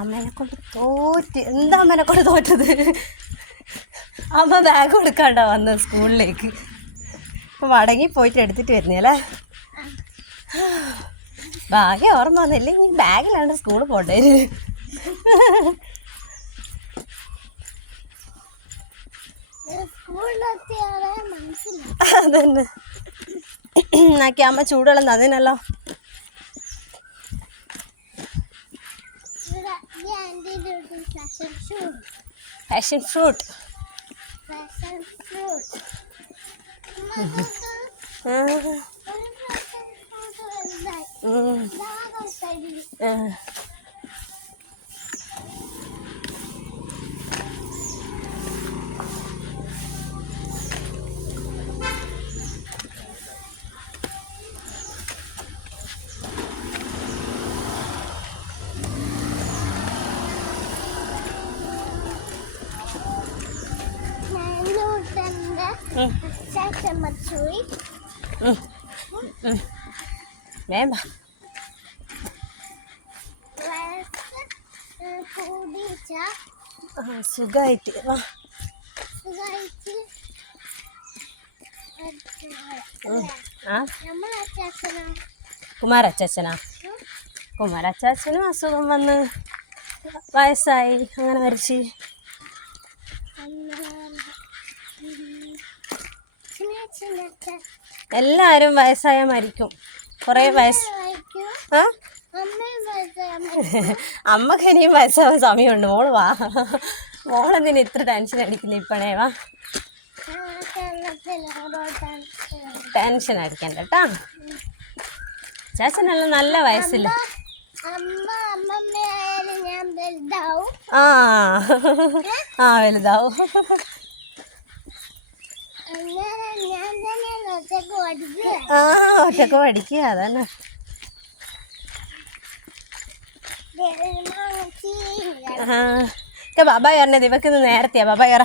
അമ്മേനെ കൊണ്ട് തോറ്റ്. എന്താ അമ്മേനെ കൊണ്ട് തോറ്റത്? അമ്മ ബാഗ് കൊടുക്കാണ്ടാ വന്നത് സ്കൂളിലേക്ക്. അപ്പോൾ മടങ്ങി പോയിട്ട് എടുത്തിട്ട് വരുന്നല്ലേ. ഭാഗ്യം ഓർമ്മ വന്നില്ല, ഈ ബാഗിലാണ്ട് സ്കൂളിൽ പോണ്ടേ. അതന്നെ എന്നാക്കി അമ്മ ചൂടുവെള്ളം തന്നല്ലോ. Passion fruit. വേണ്ട സുഖമായിട്ട് കുമാരച്ചാച്ചനാ? കുമാരച്ചാച്ചനും അസുഖം വന്ന് വയസ്സായി, അങ്ങനെ മരിച്ച്. എല്ലാവരും വയസ്സായാൽ മരിക്കും. കുറേ വയസ്സ് അമ്മക്ക് ഇനിയും വയസ്സാവാൻ സമയമുണ്ട്. മോള് വാ. മോളെന്തിനാ ഇത്ര ടെൻഷൻ അടിക്കുന്നത് ഇപ്പണേ? വാ, ടെൻഷൻ അടിക്കണ്ട കേട്ടാ. ചാച്ചനെല്ലാം നല്ല വയസ്സില്ല. വലുതാവും. ഒറ്റക്ക് പഠിക്കുക, അതന്നെ. ബാബാ കയറണത് ഇവക്ക് നേരത്തെയാ. ബാബാ കയറ.